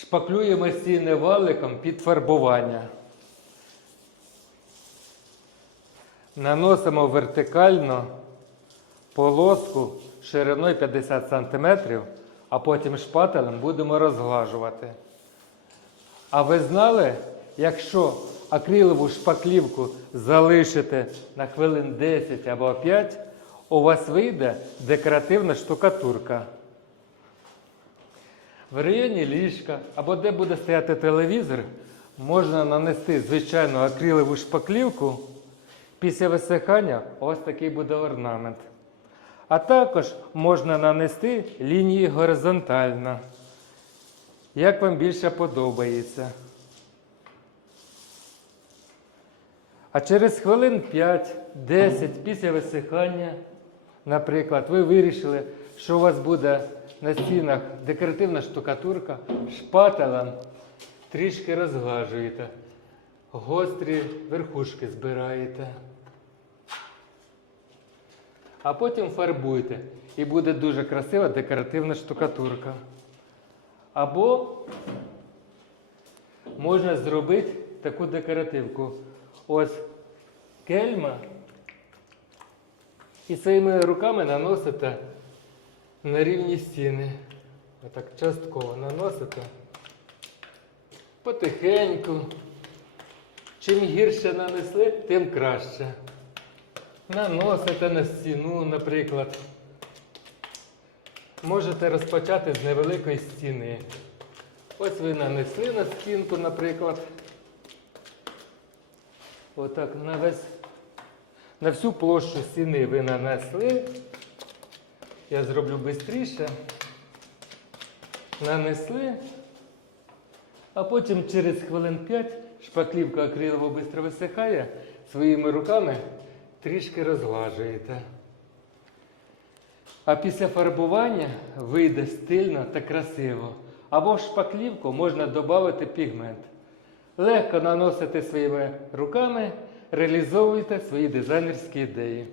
Шпаклюємо стіни валиком під фарбування. Наносимо вертикально полоску шириною 50 см, а потім шпателем будемо розглажувати. А ви знали, якщо акрилову шпаклівку залишите на хвилин 10 або 5, у вас вийде декоративна штукатурка. В районі ліжка або де буде стояти телевізор, можна нанести звичайну акрилову шпаклівку. Після висихання ось такий буде орнамент. А також можна нанести лінії горизонтально. Як вам більше подобається. А через хвилин 5-10 після висихання, наприклад, ви вирішили, що у вас буде на стінах декоративна штукатурка, шпателем трішки розглажуєте, гострі верхушки збираєте. А потім фарбуєте. І буде дуже красива декоративна штукатурка. Або можна зробити таку декоративку. Ось кельма. І своїми руками наносите на рівні стіни. Отак частково наносите. Потихеньку. Чим гірше нанесли, тим краще. Наносите на стіну, наприклад. Можете розпочати з невеликої стіни. Ось ви нанесли на стінку, наприклад. Отак на весь, на всю площу стіни ви нанесли. Я зроблю швидше. Нанесли. А потім через хвилин 5 шпаклівка акрилово швидко висихає, своїми руками трішки розглажуєте. А після фарбування вийде стильно та красиво. Або в шпаклівку можна додати пігмент. Легко наносите своїми руками, реалізовуєте свої дизайнерські ідеї.